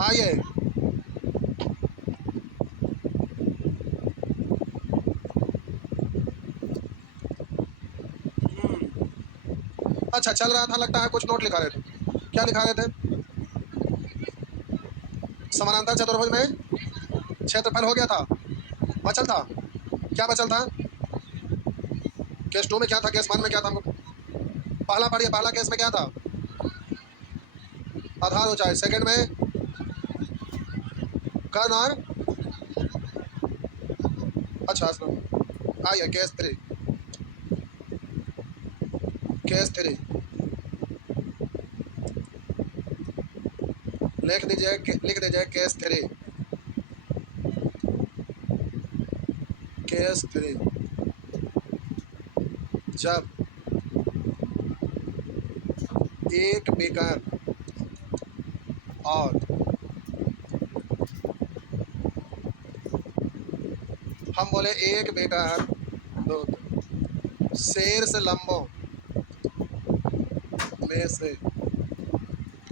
आइए, अच्छा चल रहा था, लगता है कुछ नोट लिखा रहे थे। क्या लिखा रहे थे? समानांतर चतुर्भुज में क्षेत्रफल हो गया था, बचल था। क्या बचल था? केस 2 में क्या था, केस 1 में क्या था? हमको पहला पढ़िए, पहला केस में क्या था? आधार ऊंचाई। सेकंड में कर्ण और, अच्छा सुनो, आइए केस 3, केस 3 लिख दीजिए, लिख दीजिए केस 3, केस 3। जब एक बेकार और, हम बोले एक बेकार दो शीर्ष लंबों में से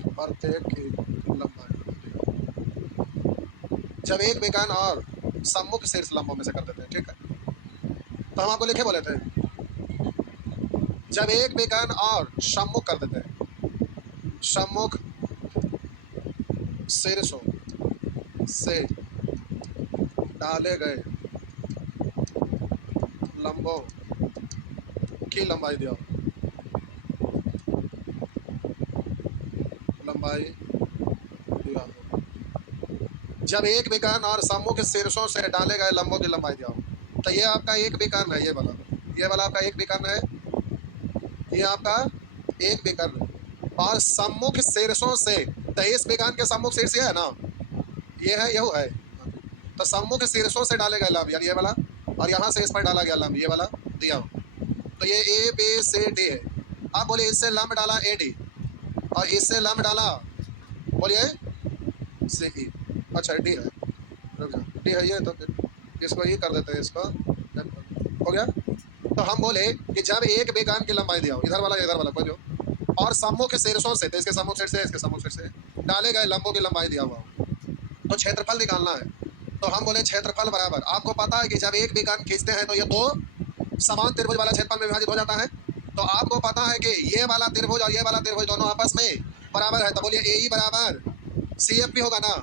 प्रत्येक की लंबाई, जब एक बेकान और सम्मुख शीर्ष लंबों में से कर देते हैं, ठीक है? तो हम आपको लिखे बोले थे, जब एक बेकान और सम्मुख कर देते हैं, सम्मुख शीर्षों से डाले गए लंबों की लंबाई दिया, लंबाई दिया हो। जब एक बेकान और सम्मुख शीर्षों से डाले गए लंबों की लंबाई दिया हो, तो ये आपका एक बेकान है, ये वाला आपका एक बेकान है, ये आपका एक बेकान है। और सम्मुख शीर्षों से, तो इस बेकान के सम्मुख शीर्ष ये है ना, ये है, यह है। तो सम्मुख शीर्षों से डाले गए लंब यानी ये वाला, और यहाँ से इस पर डाला गया लंब ये वाला दिया हो। तो ये ए बी सी डी है। आप बोलिए इससे लंब डाला ए डी, और इससे लंब डाला, बोलिए सी ई। अच्छा डी है, रुक जाओ, डी है ये, तो फिर इसको ये कर देते हैं, इसको हो गया। तो हम बोले कि जब एक बेगान की लंबाई दिया हो, इधर वाला कोई भी हो, और सम्मुख शीर्षों से, तो इसके सम्मुख शीर्ष से इसके सम्मुख शीर्ष से डाले गए लंबों की लंबाई दिया हुआ हो, तो क्षेत्रफल निकालना है। तो हम बोले क्षेत्रफल बराबर, आपको पता है कि जब एक बेगान खींचते हैं तो ये दो समान त्रिभुज वाला क्षेत्रफल में विभाजित हो जाता है। तो आपको पता है कि ये वाला त्रिभुज और ये वाला त्रिभुज दोनों आपस में बराबर है, तो बोलिए ए ई बराबर सी एफ भी होगा ना,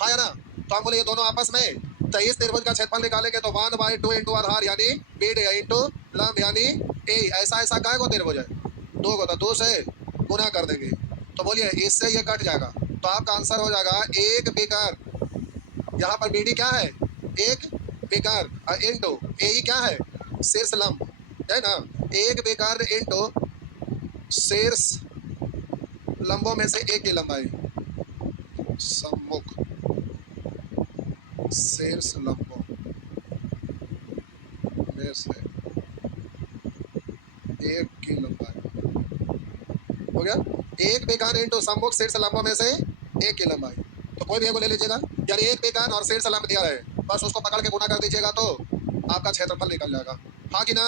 हाँ या ना? तो हम बोले ये दोनों आपस में, तो इस त्रिभुज का क्षेत्रफल निकालेंगे तो 1/2 इंटू आधार यानी बी डी इंटू लंब यानी ए। ऐसा ऐसा काय को त्रिभुज है, दो को, तो दो से गुना कर देंगे, तो बोलिए इससे ये कट जाएगा, तो आपका आंसर हो जाएगा एक बेकार, यहाँ पर बी डी क्या है, एक बेकार, इंटू ए ई क्या है, शीर्ष लंब है ना, एक बेकार इंटू शीर्ष लंबों में से एक की लंबाई, सम्मुख शीर्ष लंबों में से एक की लंबाई, हो गया। एक बेकार इंटू सम्मुख शीर्ष लंबों में से एक की लंबाई, तो कोई भी एक ले लीजिएगा, यानी एक बेकार और शीर्ष लंब दिया है, बस उसको पकड़ के गुना कर दीजिएगा तो आपका क्षेत्रफल निकल जाएगा। हाँ कि ना?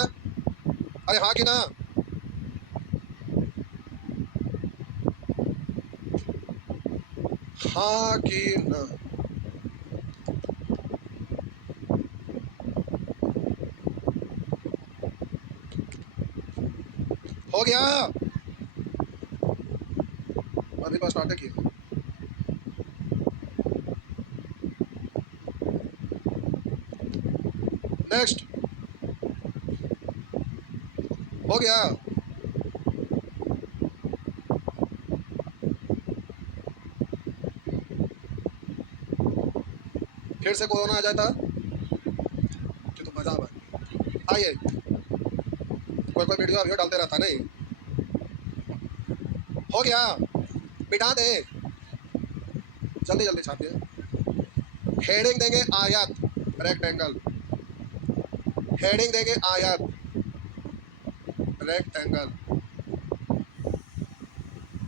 अरे हाँ कि ना? हाँ कि ना? हो गया, अभी बस स्टार्ट किया। नेक्स्ट, हो गया। फिर से कोरोना आ जाता कि तो मजा आए। आइए, कोई कोई वीडियो अभी डालते रहता नहीं। हो गया, मिटा दे, जल्दी जल्दी छापिए। हेडिंग देंगे आयत, रेक्टेंगल, हेडिंग देंगे आयत, रेक्टेंगल।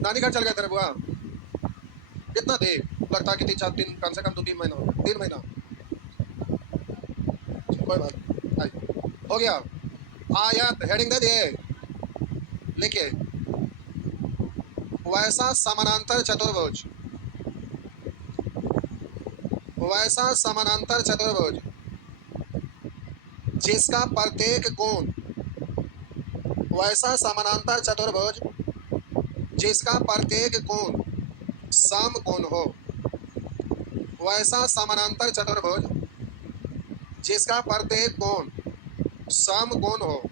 नानी घर चल गए तेरे बुआ, कितना दे, लगता है कि 3 4 दिन, कम से कम 2 3 महीना हो गया, 3 महीना, कोई बात नहीं। आइए, हो गया, आयत हेडिंग दे दिए, लिखिए वैसा समानांतर चतुर्भुज, वैसा समानांतर चतुर्भुज जिसका प्रत्येक कोण, वैसा समानांतर चतुर्भुज जिसका प्रत्येक कोण समकोण हो, वैसा समानांतर चतुर्भुज जिसका प्रत्येक कोण समकोण हो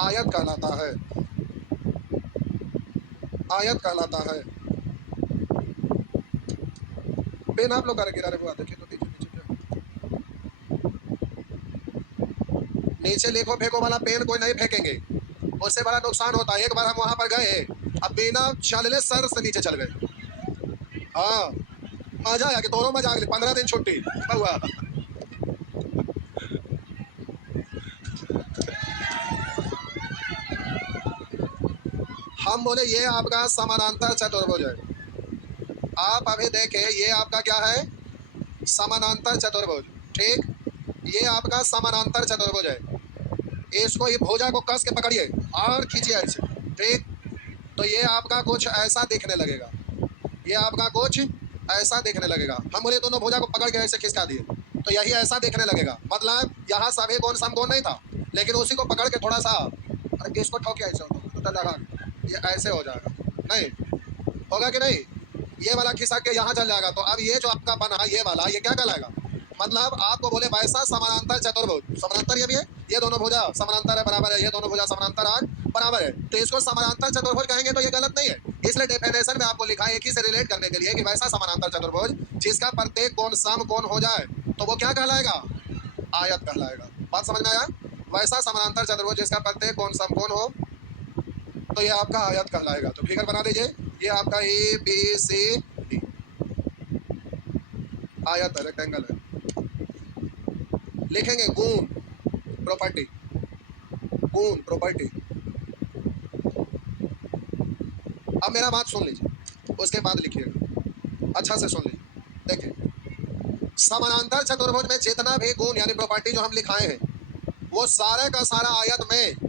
आयत कहलाता है, आयत कहलाता है। पेन आप लोग का गिरा रहे, देखिए तो नीचे नीचे नीचे लिखो फेंको वाला पेन कोई नहीं फेंकेंगे, उससे बड़ा नुकसान होता है। एक बार हम वहां पर गए, अब बिना चलने सर से नीचे चल गए। हाँ, मजा आया कि तोरो मजा आ गई, 15 दिन छुट्टी हुआ। हम बोले ये आपका समानांतर चतुर्भुज है। आप अभी देखें, ये आपका क्या है, समानांतर चतुर्भुज। ठीक, ये आपका समानांतर चतुर्भुज है। इसको ये भुजा को कस के पकड़िए और खींचिए ऐसे। ठीक, तो ये आपका कुछ ऐसा दिखने लगेगा, ये आपका कुछ ऐसा दिखने लगेगा। हम बोले दोनों भुजा को पकड़ के ऐसे खिसका दिए तो यही ऐसा दिखने लगेगा। मतलब यहाँ सभी कोण समकोण नहीं था, लेकिन उसी को पकड़ के थोड़ा सा, अरे इसको ठोके ऐसे तो लगा, ये ऐसे हो जाएगा। नहीं होगा कि नहीं, ये वाला खिसक के यहाँ चल जाएगा। तो अब ये जो आपका बना ये वाला, ये क्या कहलाएगा, मतलब आपको बोले वैसा समानांतर चतुर्भुज, समानांतर ये भी है, ये दोनों भुजा समानांतर है, बराबर है, ये दोनों भुजा समानांतर और बराबर है, तो इसको समानांतर चतुर्भुज कहेंगे तो ये गलत नहीं है। इसलिए डेफिनेशन में आपको लिखा है एक ही से रिलेट करने के लिए कि वैसा समानांतर चतुर्भुज जिसका प्रत्येक कोण समकोण हो जाए तो वो क्या कहलाएगा, आयत कहलाएगा। बात समझ में आया, वैसा समानांतर चतुर्भुज जिसका प्रत्येक कोण समकोण हो तो ये आपका आयत कहलाएगा। तो फिगर बना दीजिए, ये आपका ए बी सी डी आयत है, रेक्टेंगल है। लिखेंगे गुण प्रॉपर्टी, गुण प्रॉपर्टी। अब मेरा बात सुन लीजिए, उसके बाद लिखिएगा, अच्छा से सुन लीजिए। देखिए, समानांतर चतुर्भुज में जितना भी गुण यानी प्रॉपर्टी जो हम लिखाए हैं वो सारे का सारा आयत में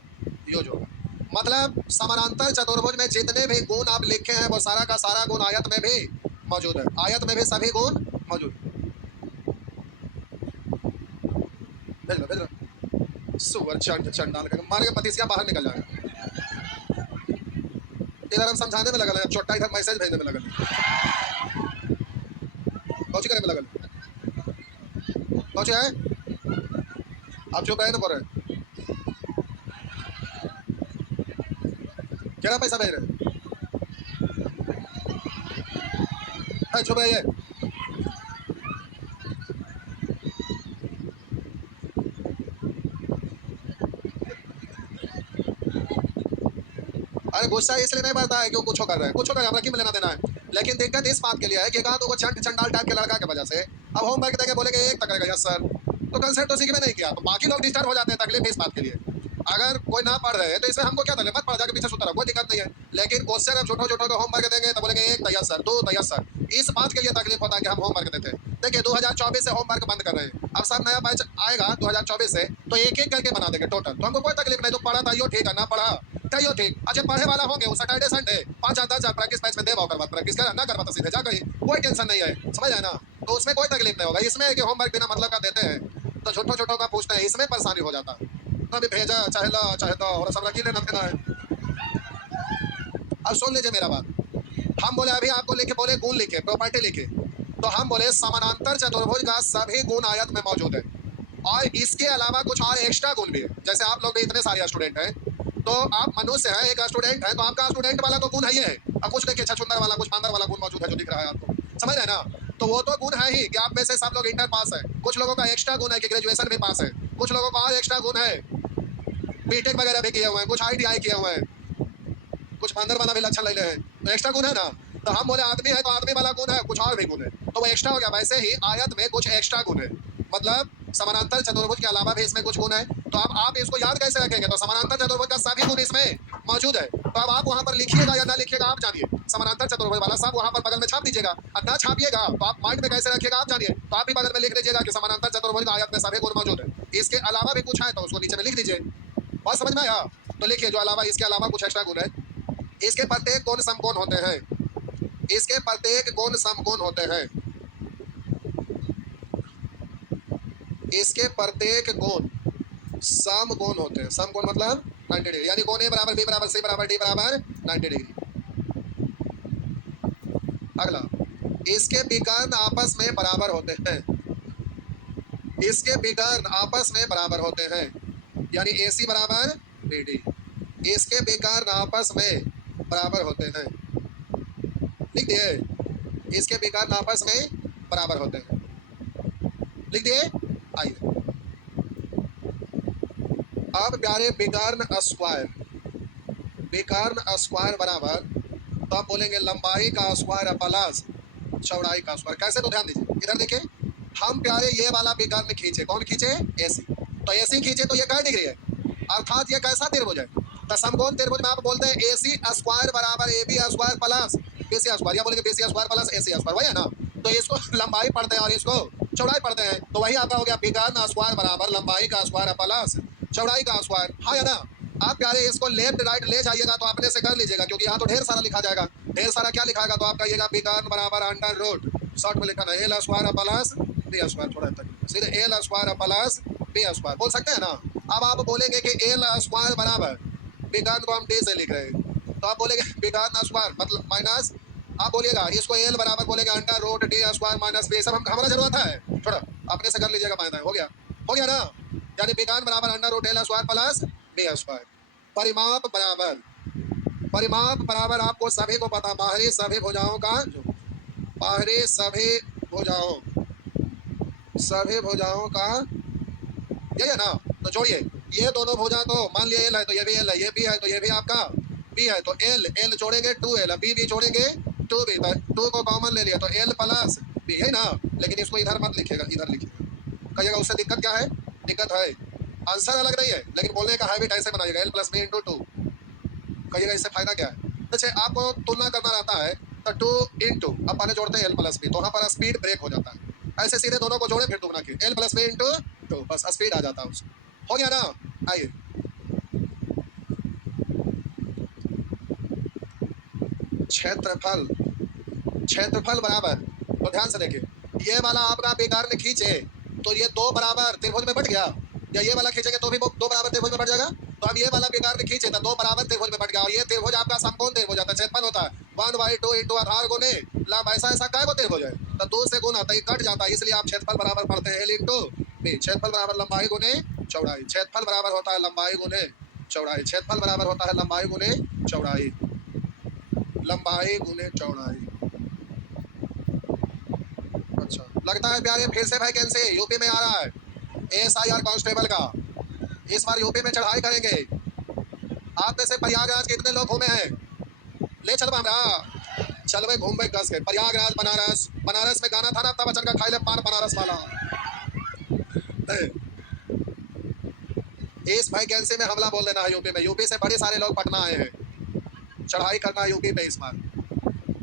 यूज होगा। मतलब समानांतर चतुर्भुज में जितने भी गुण आप लिखे हैं वो सारा का सारा गुण आयत में भी मौजूद है, आयत में भी सभी गुण मौजूद है। भेज लो, भेज लो। सुअर चंडाल का मार के पतिसिया बाहर निकल जाएगा। इधर हम समझाने में लगा, छोटा इधर मैसेज भेजने में लगा, कौची करने में लगा, कौची है। आप चुप रहे ना, बोल रहे क्या पैसा भेज रहे हैं, चुप रहिए। अरे गुस्सा इसलिए नहीं बढ़ता है कि वो कुछ कर रहे हैं, कुछ कर रहे हैं, हमें क्यों लेना देना है। लेकिन दिक्कत इस बात के लिए है कि कहा तो वो चंड चंडाल टाइप के लड़का की वजह से अब होमवर्क देंगे, बोलेंगे एक तक करेगा यस सर, तो कंसेप्ट तो सीख में नहीं किया तो बाकी लोग डिस्टर्ब हो जाते हैं तकलीफ इस बात के लिए। अगर कोई ना पढ़ रहे हैं तो इसमें हमको क्या तकलीफ, मत पढ़ जाके पीछे सुता रहो, कोई दिक्कत नहीं है। लेकिन क्वेश्चन अब छोटो छोटो को होमवर्क देंगे तो बोलेंगे एक तैयार सर, दो तैयार सर, इस बात के लिए तकलीफ होता है कि हम होमवर्क देते हैं। देखिए 2024 से होमवर्क बंद कर रहे हैं, अब सब नया बैच आएगा 2024 से तो एक एक करके बना देंगे टोटल, तो हमको कोई तकलीफ नहीं। तो पढ़ा ताइयो ठीक है, ना पढ़ा ताइयो ठीक। अच्छा पढ़े वाला होंगे वो सैटरडे संडे 5-10 प्रैक्टिस मैच में देवा करवा, प्रैक्टिस करा ना करवा तो सीधे जा कहीं, कोई टेंशन नहीं है, समझ आए ना। तो उसमें कोई तकलीफ नहीं होगा। इसमें है कि होमवर्क बिना मतलब का देते हैं तो छोटो छोटो का पूछते हैं, इसमें परेशानी हो जाता है। तो अभी भेजा चाहे ला चाहे तो और सब रखी लेना देना है। अब सुन लीजिए मेरा बात, हम बोले अभी आपको लिखे, बोले गुण लिखे, प्रॉपर्टी लिखे, तो हम बोले समानांतर चतुर्भुज का सभी गुण आयत में मौजूद है और इसके अलावा कुछ और एक्स्ट्रा गुण भी है। जैसे आप लोग भी इतने सारे स्टूडेंट हैं, तो आप मनुष्य हैं, एक स्टूडेंट है, तो आपका स्टूडेंट वाला तो गुण है ही है। अब कुछ देखिए छछुंदर वाला, कुछ बांदर वाला गुण मौजूद है जो दिख रहा है आपको, समझ रहे हैं ना। तो वो तो गुण है ही कि आप में से सब लोग इंटर पास है, कुछ लोगों का एक्स्ट्रा गुण है कि ग्रेजुएशन भी पास है, कुछ लोगों का और एक्स्ट्रा गुण है बीटेक वगैरह भी किए हुए हैं, कुछ ITI किए हुए हैं, कुछ बंदर वाला भी लक्षण ले हैं, तो एक्स्ट्रा गुण है ना। तो हम बोले आदमी है तो आदमी वाला गुण है, कुछ और भी गुण है, तो वो एक्स्ट्रा हो गया। वैसे ही आयत में कुछ एक्स्ट्रा गुण है, मतलब समानांतर चतुर्भुज के अलावा भी इसमें कुछ गुण है। तो अब आप इसको याद कैसे रखेंगे, तो समानांतर चतुर्भुज का सभी गुण इसमें मौजूद है। तो अब आप वहां पर लिखिएगा या ना लिखिएगा आप जानिए, समानांतर चतुर्भुज वाला सब वहां पर बगल में छाप दीजिएगा, और ना छापिएगा तो आप माइंड में कैसे रखिएगा आप जानिए। तो आप भी बगल में लिख दीजिएगा कि समानांतर चतुर्भुज आयत में सभी गुण मौजूद है। इसके अलावा भी कुछ है तो उसको नीचे में लिख दीजिए। बात समझ में आया, तो लिखिए जो अलावा, इसके अलावा कुछ एक्स्ट्रा गुण है। इसके प्रत्येक कोण समकोण होते हैं, इसके प्रत्येक कोण समकोण होते हैं। इसके प्रत्येक कोण सम कोण होते हैं। सम कोण मतलब 90 डिग्री, यानी कोण ए बराबर बी बराबर सी बराबर डी बराबर 90 डिग्री। अगला, इसके विकर्ण आपस में बराबर होते हैं। इसके विकर्ण आपस में बराबर होते हैं, यानी AC बराबर BD। इसके विकर्ण आपस में बराबर होते हैं। लिख दिए, इसके विकर्ण आपस में बराबर होते हैं। लिख दिए। आइए अब प्यारे, विकर्ण स्क्वायर, विकर्ण स्क्वायर बराबर, तो आप बोलेंगे लंबाई का स्क्वायर प्लस चौड़ाई का स्क्वायर। कैसे, तो ध्यान दीजिए, इधर देखिए, हम प्यारे ये वाला विकर्ण खींचे, कौन खींचे? AC। तो AC खींचे तो ये क्या डिग्री है, अर्थात ये कैसा त्रिभुज है? तो समकोण त्रिभुज में आप बोलते हैं AC स्क्वायर बराबर AB square plus BC square, या बोलेंगे BC square plus AC square, वही है ना। तो इसको लंबाई पढ़ते हैं और इसको चौड़ाई पढ़ते हैं, तो वही आपका हो गया विकर्ण स्क्वायर बराबर लंबाई का स्क्वायर प्लस चौड़ाई का स्क्वायर। हाँ या ना। आप प्यारे इसको लेफ्ट राइट ले जाइएगा तो अपने से कर लीजिएगा, क्योंकि यहाँ तो ढेर सारा लिखा जाएगा। ढेर सारा क्या लिखाएगा, तो आप कहिएगा विकर्ण बराबर अंडर रूट, शॉर्ट में लिखा ना, L square plus B square, थोड़ा तक सीधे L square plus B square बोल सकते हैं ना। अब आप बोलेंगे कि एल स्क्वायर बराबर, विकर्ण को हम डी से लिख रहे हैं, तो आप बोलेंगे विकर्ण स्क्वायर मतलब माइनस, आप बोलिएगा इसको एल बराबर बोलेंगे under root D square minus B. सब हम हमारा जरूरत है, थोड़ा अपने से कर लीजिएगा, फायदा है, हो गया ना। यानी विकर्ण बराबर under root L square plus B square. परिमाप बराबर, परिमाप बराबर आपको सभी को पता, बाहरी सभी भुजाओं का, बाहरी सभी भुजाओं, सभी भुजाओं का, यही है ना। तो जोड़िए, ये दोनों भुजा तो मान लिया एल है तो ये भी एल है, ये बी है तो ये भी आपका बी है, तो एल एल जोड़ेंगे 2L, बी बी जोड़ेंगे 2B, तो 2 को कॉमन ले लिया तो एल प्लस बी, है ना। लेकिन इसको इधर मत लिखिएगा, इधर लिखिएगा, कहिएगा उससे दिक्कत क्या है, दिक्कत है आंसर अलग नहीं है, लेकिन बोलने का हैबिट ऐसे बनाइएगा, एल प्लस बी इंटू 2, कहिएगा इससे फायदा क्या है। जैसे आपको तुलना करना रहता है तो 2 इंटू, अब पहले जोड़ते हैं एल प्लस बी, तो वहाँ पर स्पीड ब्रेक हो जाता है, ऐसे सीधे दोनों को जोड़े फिर दुगना किए, एल प्लस बी इंटू 2, बस स्पीड आ जाता है उसको, हो गया ना। आइए क्षेत्रफल, क्षेत्रफल बराबर, तो ध्यान से देखिए, ये वाला आपका विकर्ण खींचे तो ये दो बराबर त्रिभुज में बट गया, या ये वाला खींचेंगे तो भी दो बराबर त्रिभुज में बट जाएगा। तो अब ये वाला विकर्ण खींचे तो दो बराबर त्रिभुज में बट गया, और ये त्रिभुज आपका समकोण त्रिभुज होता है, क्षेत्रफल होता है 1/2 इंटू आधार गुने लंब, ऐसा ऐसा काय को त्रिभुज है, तो 2 से गुना तो ये कट जाता है, इसलिए आप क्षेत्रफल बराबर पढ़ते हैं एल इंटू बी। क्षेत्रफल बराबर लंबाई गुने चौड़ाई, क्षेत्रफल बराबर होता है लंबाई गुने चौड़ाई, क्षेत्रफल बराबर होता है लंबाई गुने चौड़ाई, लंबाई गुने चौड़ाई। अच्छा, लगता है प्यारे फिर से वैकेंसी यूपी में आ रहा है, ASIR कांस्टेबल का, इस बार यूपी में चढ़ाई करेंगे। आप में से प्रयागराज कितने लोग घूमे हैं, ले चल हमरा, चल भाई घूम भाई कस के प्रयागराज, बनारस, बनारस में गाना था ना अमिताभ बच्चन का, खाई ले पान बनारस वाला। इस वैकेंसी में हमला बोल देना है यूपी में, यूपी से बड़े सारे लोग पटना आए हैं, चढ़ाई करना है यूपी पे इस बार।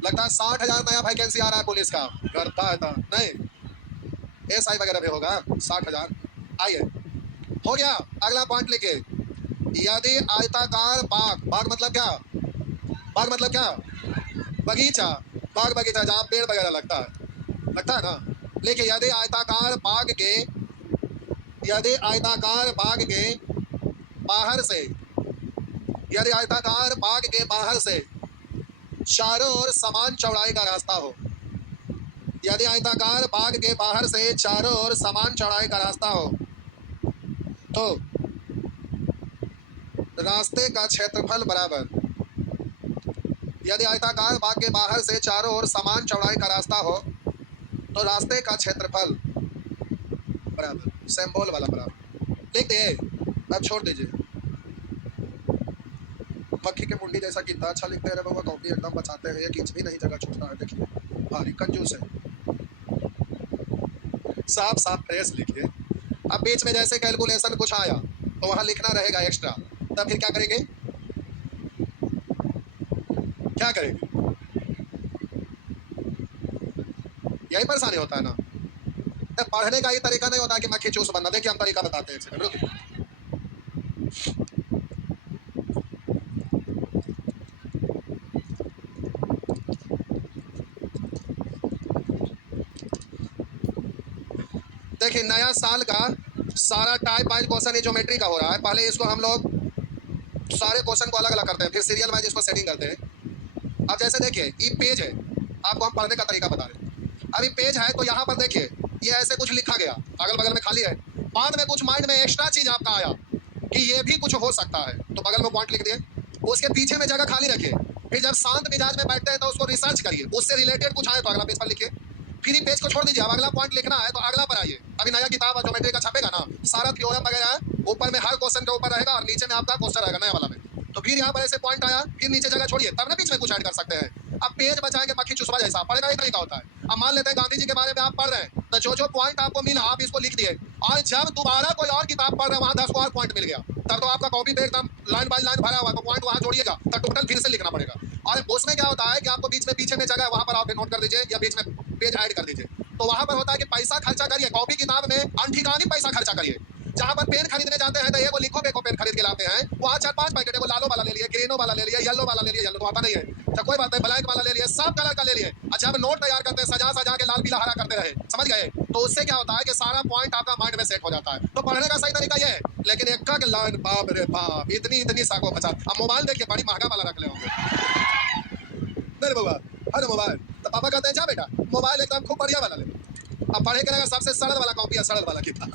लगता है 60,000 नया वैकेंसी आ रहा है पुलिस का, करता है था नहीं, SI वगैरह भी होगा 60,000। आइए, हो गया। अगला पॉइंट लिखिए, यदि आयताकार बाग, बाग मतलब क्या, बाग मतलब क्या, बगीचा, बाग बगीचा जहाँ पेड़ वगैरह लगता है ना। लेकिन यदि आयताकार बाग के, यदि आयताकार बाग के बाहर से, यदि आयताकार बाग के बाहर से चारों ओर समान चौड़ाई का रास्ता हो, यदि आयताकार बाग के बाहर से चारों ओर समान चौड़ाई का रास्ता हो, तो रास्ते का क्षेत्रफल बराबर, यदि आयताकार बाग के बाहर से चारों ओर समान चौड़ाई का रास्ता हो तो रास्ते का क्षेत्रफल बराबर, सिंबल वाला बराबर लिख दिए। अब छोड़ दीजिए, मक्खी के मुंडी जैसा कितना अच्छा लिखते हैं बाबा, कॉपी एकदम बचाते हैं, एक इंच भी नहीं जगह छूटता है, देखिए भारी कंजूस है, साफ साफ फ्रेश लिखिए। अब बीच में जैसे कैलकुलेशन कुछ आया तो वहां लिखना रहेगा एक्स्ट्रा, तब फिर क्या करेंगे, क्या करेंगे, यही परेशानी होता है ना। पढ़ने का ही तरीका नहीं होता कि मक्खी चूस बनना, देखिए हम तरीका बताते हैं। देखिए नया साल का सारा टाइप वाइज क्वेश्चन ये ज्योमेट्री का हो रहा है। पहले इसको हम लोग सारे क्वेश्चन को अलग अलग करते हैं, फिर सीरियल वाइज इसको सेटिंग करते हैं। अब जैसे देखिए ये पेज है, आपको हम पढ़ने का तरीका बता रहे हैं। अभी पेज है तो यहाँ पर देखिए ये ऐसे कुछ लिखा गया, अगल बगल में खाली है। बाद में कुछ माइंड में एक्स्ट्रा चीज आपका आया कि ये भी कुछ हो सकता है, तो बगल में पॉइंट लिख दिए। उसके पीछे में जगह खाली रखिए। फिर जब शांत मिजाज में बैठते हैं तो उसको रिसर्च करिए, उससे रिलेटेड कुछ आए तो अगला पेज पर लिखिए। फिर ये पेज को छोड़ दीजिए, अब अगला पॉइंट लिखना है तो अगला पर आइए। अभी नया किताब ज्योमेट्री का छपेगा ना, सारा थ्योरम वगैरह है, ऊपर में हर क्वेश्चन के ऊपर रहेगा और नीचे में आपका क्वेश्चन रहेगा नया वाला में। तो फिर यहाँ पर ऐसे पॉइंट आया, फिर नीचे जगह छोड़िए, तब ना बीच में कुछ ऐड कर सकते हैं। अब पेज बचाएंगे मक्खी चुसवा जैसा, पढ़ने का ही तरीका होता है। अब मान लेते हैं गांधी जी के बारे में आप पढ़ रहे हैं, तो जो जो पॉइंट आपको मिला आप इसको लिख दिए, और जब दोबारा कोई और किताब पढ़ रहे हैं वहां 10 और पॉइंट मिल गया, तब तो आपका कॉपी पे एकदम लाइन बाय लाइन भरा हुआ, तो पॉइंट वहां जोड़िएगा, तब टोटल फिर से लिखना पड़ेगा। और उसमें क्या होता है कि आपको बीच में पीछे में जगह वहां पर आप नोट कर दीजिए या बीच में पेज ऐड कर दीजिए। तो वहां पर होता है कि पैसा खर्चा करिए, कॉपी किताब में अनठिकानी पैसा खर्चा करिए। जहां पर पेन खरीदने जाते हैं तो एगो लिखो पे को पेन खरीद के लाते हैं, वहां 4-5 पैकेट, एगो लालो वाला ले लिए, ग्रीनो वाला ले लिया, येलो वाला ले लिया, येलो तो आता नहीं है, तो कोई बात नहीं, ब्लैक वाला ले लिया, सब कलर का ले लिए। अच्छा अब नोट तैयार करते हैं, सजा सजा के लाल पीला हरा करते रहे, समझ गए? तो उससे क्या होता है कि सारा पॉइंट आपका माइंड में सेट हो जाता है। तो पढ़ने का सही तरीका ये है, लेकिन एक का लाइन बाप रे बाप, इतनी इतनी साको बचा। अब मोबाइल देखिए बड़ी महंगा वाला रख ले होंगे मेरे बाबा, अरे मोबाइल तो पापा कहते हैं जा बेटा मोबाइल एकदम खूब बढ़िया वाला ले। अब पढ़े करेगा सबसे सरल वाला कॉपी है, सरल वाला किताब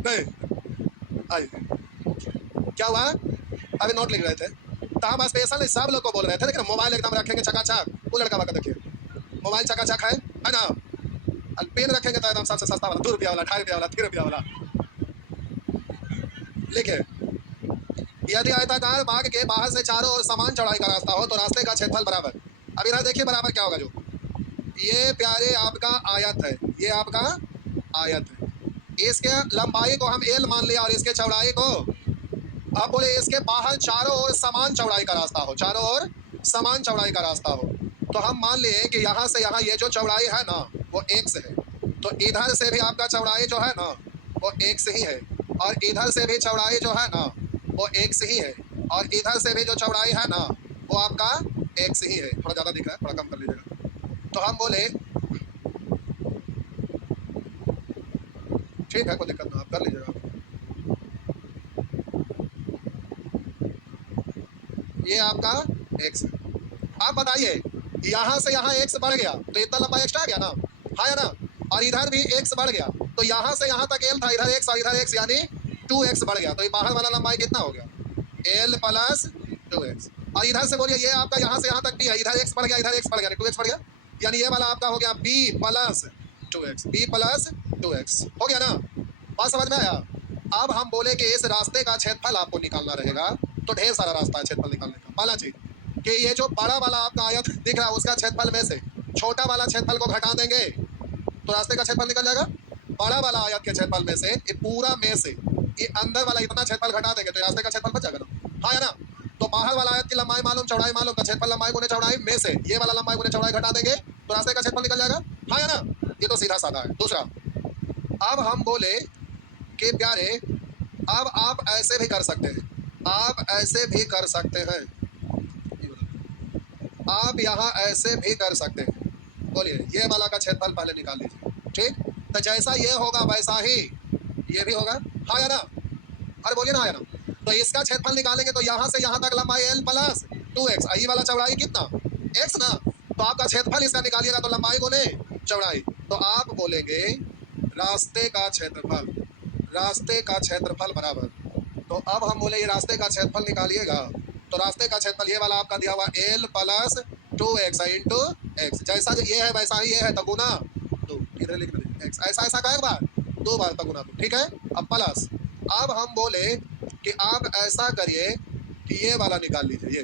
नहीं आई। क्या हुआ? अभी नोट लिख रहे थे तो हम स्पेशल सब लोग को बोल रहे थे, लेकिन मोबाइल एकदम रखेंगे चकाचक। वो लड़का वाका देखिए मोबाइल चकाचक है ना, पेन रखेंगे तो एकदम सबसे सस्ता वाला, 2 रुपया वाला, 2.5 रुपया वाला, 3 रुपया वाला। लिखे यदि आयताकार भाग के बाहर से चारों ओर समान चौड़ाई का रास्ता हो तो रास्ते का क्षेत्रफल बराबर। अब इधर देखिए बराबर क्या होगा, जो ये प्यारे आपका आयत है, ये आपका आयत है, इसके लंबाई को हम एल मान लिया और इसके चौड़ाई को, अब बोले इसके बाहर चारों ओर समान चौड़ाई का रास्ता हो, चारों ओर समान चौड़ाई का रास्ता हो, तो हम मान लिए कि यहाँ से यहाँ ये जो चौड़ाई है ना वो x है, तो इधर से भी आपका चौड़ाई जो है ना वो x ही है, और इधर से भी चौड़ाई जो है ना वो x ही है, और इधर से भी जो चौड़ाई है ना वो आपका x ही है। थोड़ा ज़्यादा दिख रहा है, थोड़ा कम कर लीजिएगा। तो हम बोले ठीक है, कोई दिक्कत ना, आप कर लीजिएगा। ये आपका x है। आप बताइए यहाँ से यहाँ x बढ़ गया तो इतना लंबा एक्स्ट्रा आ गया ना, हाँ या ना, और इधर भी x बढ़ गया तो यहाँ से यहाँ तक l था, इधर x और इधर x यानी 2x बढ़ गया, तो ये बाहर वाला लंबाई कितना हो गया l प्लस 2x। और इधर से बोलिए ये आपका यहाँ से यहाँ तक भी है, इधर x बढ़ गया, इधर x बढ़ गया, 2x बढ़ गया, यानी ये वाला आपका हो गया b plus 2x, b plus 2x हो गया ना। बात समझ में आया? अब हम बोले कि इस रास्ते का क्षेत्रफल आपको निकालना रहेगा, तो ढेर सारा रास्ता है क्षेत्रफल निकालने का। पहला चीज कि ये जो बड़ा वाला आपका आयत दिख रहा है उसका क्षेत्रफल में से छोटा वाला क्षेत्रफल को घटा देंगे तो रास्ते का क्षेत्रफल निकल जाएगा। बड़ा वाला आयत के क्षेत्रफल में से ये पूरा में से ये अंदर वाला इतना क्षेत्रफल घटा देंगे तो रास्ते का क्षेत्रफल बच जाएगा ना, हाँ या ना। तो बाहर वाला आयत की लंबाई मालूम, चौड़ाई मालूम, तो क्षेत्रफल लंबाई गुने चौड़ाई में से ये वाला लंबाई गुने चौड़ाई घटा देंगे तो रास्ते का क्षेत्रफल निकल जाएगा, हाँ या ना। ये तो सीधा साधा है। दूसरा, अब हम बोले कि प्यारे अब आप ऐसे भी कर सकते हैं, आप ऐसे भी कर सकते हैं, आप यहाँ ऐसे भी कर सकते हैं। बोलिए ये वाला का क्षेत्रफल पहले निकाल लीजिए, ठीक। तो जैसा ये होगा वैसा ही ये भी होगा, हाँ या ना, अरे बोलिए ना, हाँ या ना। तो इसका क्षेत्रफल निकालेंगे तो यहाँ से यहाँ तक लंबाई l प्लस 2x, आई वाला चौड़ाई कितना x ना, तो आपका क्षेत्रफल इसका निकालिएगा तो लंबाई गुने चौड़ाई, तो आप बोलेंगे रास्ते का क्षेत्रफल, रास्ते का क्षेत्रफल बराबर। तो अब हम बोले ये रास्ते का क्षेत्रफल निकालिएगा तो रास्ते का क्षेत्रफल ये वाला आपका दिया हुआ l plus 2x into x, जैसा ये है वैसा ही ये है तो गुना 2, इधर लिख दीजिए x, ऐसा ऐसा का एक बार 2 बार तो गुना 2, ठीक है। अब प्लस, अब हम बोले कि आप ऐसा करिए कि ये वाला निकाल लीजिए, ये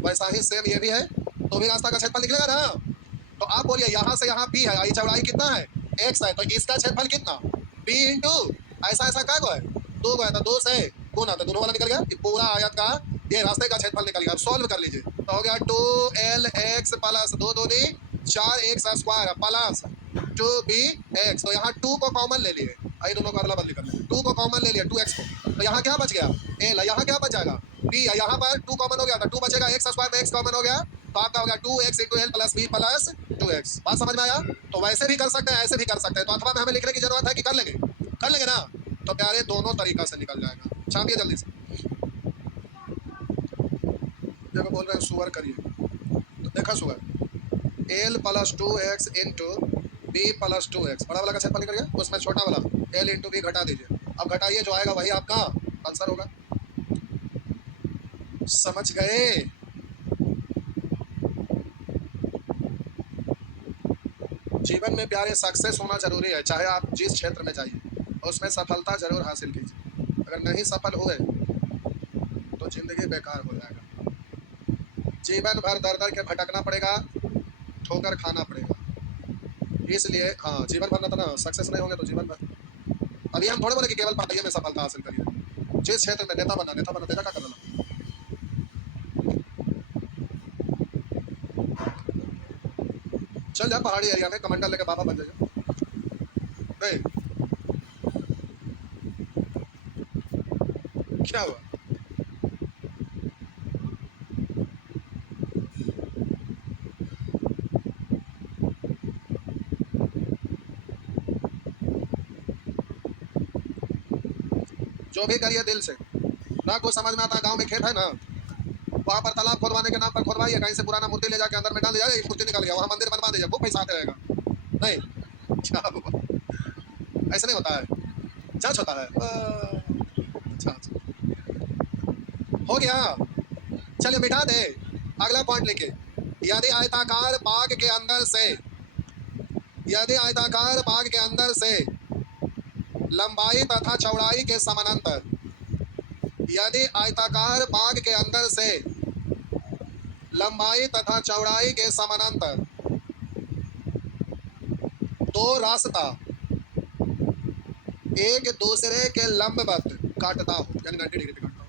वैसा ही सेम ये भी है तो भी रास्ता का क्षेत्रफल निकलेगा ना। तो आप बोलिए यहाँ से यहाँ b है, चौड़ाई कितना है x है, तो इसका क्षेत्रफल कितना b इंटू ऐसा ऐसा का है 2 गया था, 2 से गुना तो दोनों वाला निकल गया, ये पूरा आयत का ये रास्ते का क्षेत्रफल निकल गया। अब सॉल्व कर लीजिए तो हो गया 2lx प्लस 2 दूनी 4x स्क्वायर प्लस 2bx, तो यहाँ 2 को कॉमन ले लिए, आई दोनों को अदला बदली कर लिया, 2 को कॉमन ले लिया 2x को, तो यहाँ क्या बच गया l, यहाँ क्या बच जाएगा b, यहाँ पर 2 कॉमन हो गया था 2 बचेगा, x स्क्वायर में x कॉमन हो गया तो आपका हो गया 2x into L plus B plus 2x। बात समझ में आया? तो वैसे भी कर सकते हैं, ऐसे भी कर सकते हैं। तो अथवा में हमें लिखने की जरूरत है कि कर लेंगे ना। तो प्यारे दोनों तरीका से निकल जाएगा। छापिए जल्दी से। देखो बोल रहे हैं सुअर करिए, तो देखा सुअर L plus 2x into B plus 2x, बड़ा वाला का क्षेत्रफल निकल गया, उसमें छोटा वाला एल इंटू बी घटा दीजिए। अब घटाइए, जो आएगा वही आपका आंसर होगा। समझ गए? जीवन में प्यारे सक्सेस होना जरूरी है, चाहे आप जिस क्षेत्र में जाइए उसमें सफलता जरूर हासिल कीजिए। अगर नहीं सफल हुए तो जिंदगी बेकार हो जाएगा। जीवन भर दर दर के भटकना पड़ेगा, ठोकर खाना पड़ेगा। इसलिए हाँ, जीवन भर ना सक्सेस नहीं होंगे तो जीवन भर। अभी हम थोड़े बोले कि केवल पढ़ाई में सफलता हासिल करिए। जिस क्षेत्र में नेता बना तेजा का करना चल जा पहाड़ी एरिया में कमांडर लेके बाबा बन जाइए। नहीं क्या हुआ? जो भी करिए दिल से, ना कुछ समझ में आता। गांव में खेत है ना, वहाँ पर तालाब खोदवाने के नाम पर खोदवाइए, कहीं से पुराना मूर्ति ले जाके अंदर में डाल दिया, मूर्ति निकल गया, वहाँ मंदिर बनवा दीजिए, खूब पैसा आते रहेगा। नहीं क्या हुआ? ऐसा नहीं होता है, जांच होता है। अच्छा अच्छा, हो गया। चलिए मिटा दे। अगला पॉइंट लिखिए। यदि आयताकार बाग के अंदर से, यदि आयताकार बाग के अंदर से लंबाई तथा चौड़ाई के समानांतर, यदि आयताकार बाग के अंदर से लंबाई तथा चौड़ाई के समानांतर दो रास्ता एक दूसरे के लंबवत काटता हो, यानी 90 डिग्री पे काटता हो।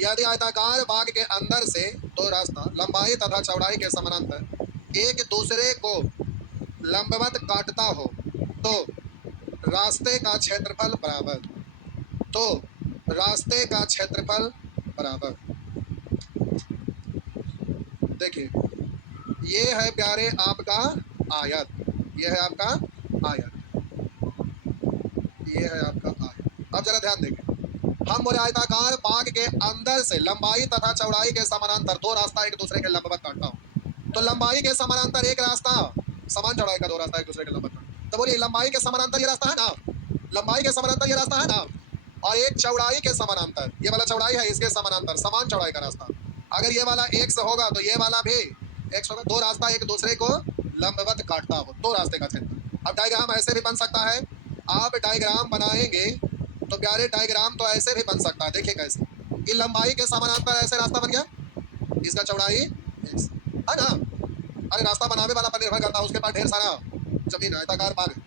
यदि आयताकार बाग के अंदर से दो रास्ता लंबाई तथा चौड़ाई के समानांतर एक दूसरे को लंबवत काटता हो तो रास्ते का क्षेत्रफल बराबर, तो रास्ते का क्षेत्रफल बराबर। देखिए ये है प्यारे आपका आयत, ये है आपका आयत, ये है आपका आयत। अब जरा ध्यान देखिए, हम बोले आयताकार बाग के अंदर से लंबाई तथा चौड़ाई के समानांतर दो रास्ता एक दूसरे के लंबवत काटता हो। तो लंबाई के समानांतर एक रास्ता, समान चौड़ाई का दो रास्ता एक दूसरे के लंबवत काटता। तो बोलिए लंबाई के समानांतर ये रास्ता है ना, लंबाई के समानांतर ये रास्ता है ना, और एक चौड़ाई के समानांतर, ये वाला चौड़ाई है इसके समानांतर समान चौड़ाई का रास्ता। अगर ये वाला x होगा तो ये वाला भी x होगा। दो रास्ता एक दूसरे को लंबवत काटता हो, दो रास्ते का क्षेत्र। अब डायग्राम ऐसे भी बन सकता है, आप डायग्राम बनाएंगे तो प्यारे डायग्राम तो ऐसे भी बन सकता है। देखिए कैसे, कि लंबाई के समानांतर ऐसे रास्ता बन गया, इसका चौड़ाई x है ना। अरे रास्ता बनाने वाला पर निर्भर करता है, उसके पास ढेर सारा जमीन है, आयताकार बाग है।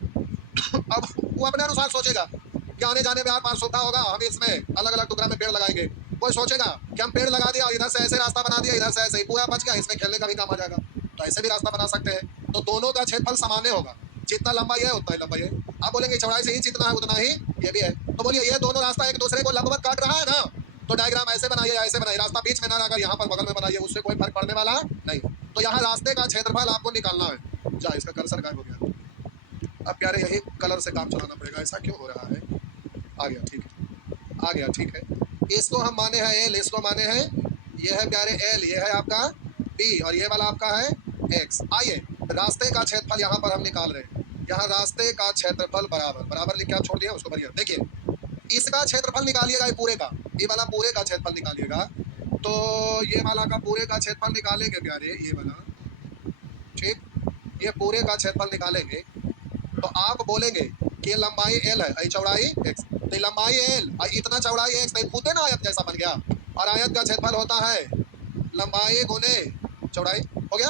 अब वो अपने अनुसार सोचेगा कि आने जाने में आस पास सुविधा होगा, हम इसमें अलग अलग टुकड़ा में पेड़ लगाएंगे। कोई सोचेगा कि हम पेड़ लगा दिया, इधर से ऐसे रास्ता बना दिया, इधर से ऐसे ही पूरा बच गया, इसमें खेलने का भी काम आ जाएगा, तो ऐसे भी रास्ता बना सकते हैं। तो दोनों का क्षेत्रफल समान होगा, जितना लंबाई है उतना ही लंबाई है। आप बोलेंगे चौड़ाई से ही जितना है उतना ही ये भी है, तो बोलिए ये दोनों रास्ता एक दूसरे को लंबवत काट रहा है ना। तो डायग्राम ऐसे बनाइए, ऐसे बनाइए, रास्ता बीच में ना अगर यहाँ पर बगल में बनाइए, उससे कोई फर्क पड़ने वाला नहीं। तो यहाँ रास्ते का क्षेत्रफल आपको निकालना है। जा, इसका कर्सर गायब हो गया। अब प्यारे यही कलर से काम चलाना पड़ेगा, ऐसा क्यों हो रहा है? आ गया, ठीक है, आ गया, ठीक है। इसको हम माने हैं एल, इसको माने हैं, ये है प्यारे एल, ये है आपका बी, और ये वाला आपका है एक्स। आइए रास्ते का क्षेत्रफल यहाँ पर हम निकाल रहे हैं। यहाँ रास्ते का क्षेत्रफल बराबर, बराबर लिख के आप छोड़ दिया, उसको भरिए। देखिए इसका क्षेत्रफल निकालिएगा, ये पूरे का, ये वाला पूरे का क्षेत्रफल निकालिएगा। तो ये वाला का पूरे का क्षेत्रफल निकालेंगे प्यारे, ये वाला, ठीक, ये पूरे का क्षेत्रफल निकालेंगे तो आप बोलेंगे कि ये लंबाई एल है, ये चौड़ाई एक्स। तो लंबाई एल और इतना चौड़ाई एक्स, नहीं पूछते ना आयत जैसा बन गया। और आयत का क्षेत्रफल होता है लंबाई गुने चौड़ाई, हो गया।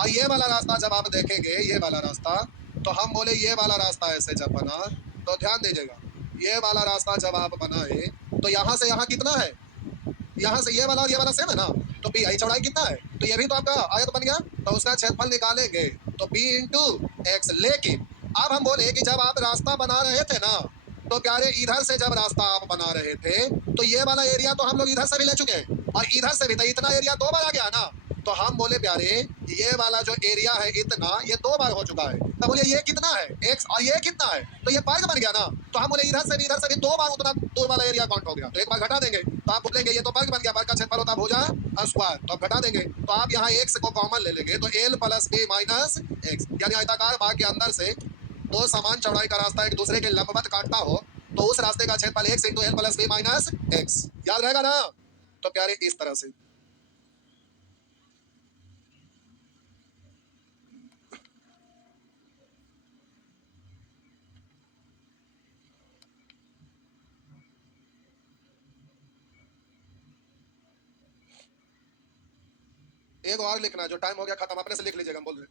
और ये वाला रास्ता जब आप देखेंगे, ये वाला रास्ता, तो हम बोले ये वाला रास्ता ऐसे जब बना, तो ध्यान दीजिएगा, ये वाला रास्ता जब आप बनाए तो यहाँ से यहाँ कितना है, यहाँ से ये वाला और ये वाला सेम है ना, तो बी, चौड़ाई कितना है, तो ये भी तो आपका आयत बन गया। तो उसका क्षेत्रफल निकालेंगे तो बी इंटू एक्स। लेकिन अब हम बोले कि जब आप रास्ता बना रहे थे ना, तो प्यारे इधर से जब रास्ता आप बना रहे थे तो ये वाला एरिया तो हम लोग इधर से भी ले चुके हैं, और इधर से भी, तो इतना एरिया दो बार आ गया ना। तो हम बोले प्यारे ये वाला जो एरिया है इतना, ये 2 बार हो चुका है। तब बोले ये कितना है x और ये कितना है, तो ये वर्ग बन गया ना। तो हम बोले इधर से भी 2 बार उतना दूर वाला एरिया काउंट हो गया, तो एक बार घटा देंगे। तो आप बोलेंगे ये तो वर्ग बन गया, वर्ग का क्षेत्रफल होता है भुजा स्क्वायर, तो आप घटा देंगे। तो आप यहाँ x को कॉमन ले लेंगे, तो l plus b minus x, यानी आयताकार भाग के अंदर से 2 समान चौड़ाई का रास्ता एक दूसरे के लंबवत काटता हो, तो उस रास्ते का क्षेत्रफल x into l plus b minus x, याद रहेगा ना। तो प्यारे इस तरह से एक और लिखना है, जो टाइम हो गया खत्म, अपने से लिख लीजिएगा, हम बोल रहे हैं।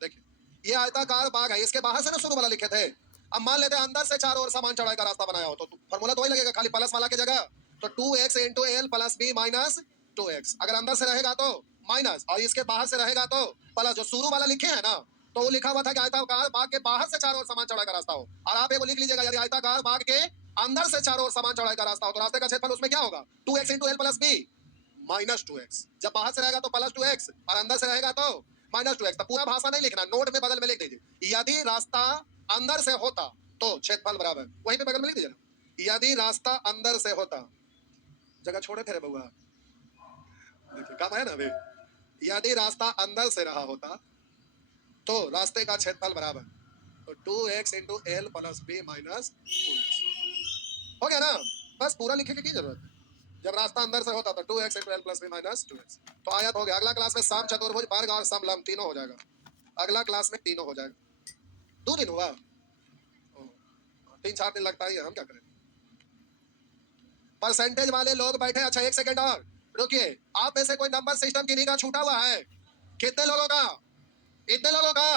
देखिए ये आयताकार बाग है, इसके बाहर से ना शुरू वाला लिखे थे। अब मान लेते हैं अंदर से चारों ओर समान चौड़ाई का रास्ता बनाया हो, तो फॉर्मूला तो वही लगेगा, खाली प्लस वाला की जगह तो 2x into L plus B minus 2x। अगर अंदर से रहेगा तो माइनस, और इसके बाहर से रहेगा तो प्लस। जो शुरू वाला लिखे है ना, तो वो लिखा हुआ था कि आयताकार बाग के बाहर से चारों ओर समान चौड़ाई का रास्ता हो, और आप एक लिख लीजिएगा, यदि आयताकार बाग के अंदर से चारों ओर समान चौड़ाई का रास्ता हो, तो रास्ते का क्षेत्रफल उसमें क्या होगा, 2x into L plus B minus 2x। जब बाहर से रहेगा तो प्लस 2x और अंदर से रहेगा तो माइनस 2x। तो पूरा भाषा नहीं लिखना, नोट में बगल में लिख दीजिए, यदि रास्ता अंदर से होता तो क्षेत्रफल बराबर, वहीं पे बगल में लिख दीजिए ना, यदि रास्ता अंदर से होता, जगह छोड़े थे रे बउआ, देखिए काम है ना अभी, यदि रास्ता अंदर से रहा होता तो रास्ते का क्षेत्रफल बराबर, तो 2x into L plus B minus 2x हो गया ना। बस पूरा लिखने की जरूरत है। जब रास्ता अंदर से होता तो 2x into L plus B minus 2x, तो आयत हो गया। अगला क्लास में सम चतुर्भुज वर्ग और समलंब तीनों हो जाएगा, अगला क्लास में तीनों हो जाएगा। 2 दिन हुआ, 3-4 दिन लगता है, हम क्या करें। परसेंटेज वाले लोग बैठे, अच्छा 1 सेकंड और रुकिए, आप में से कोई नंबर सिस्टम किन्हीं का छूटा हुआ है, कितने लोगों का, इतने लोगों का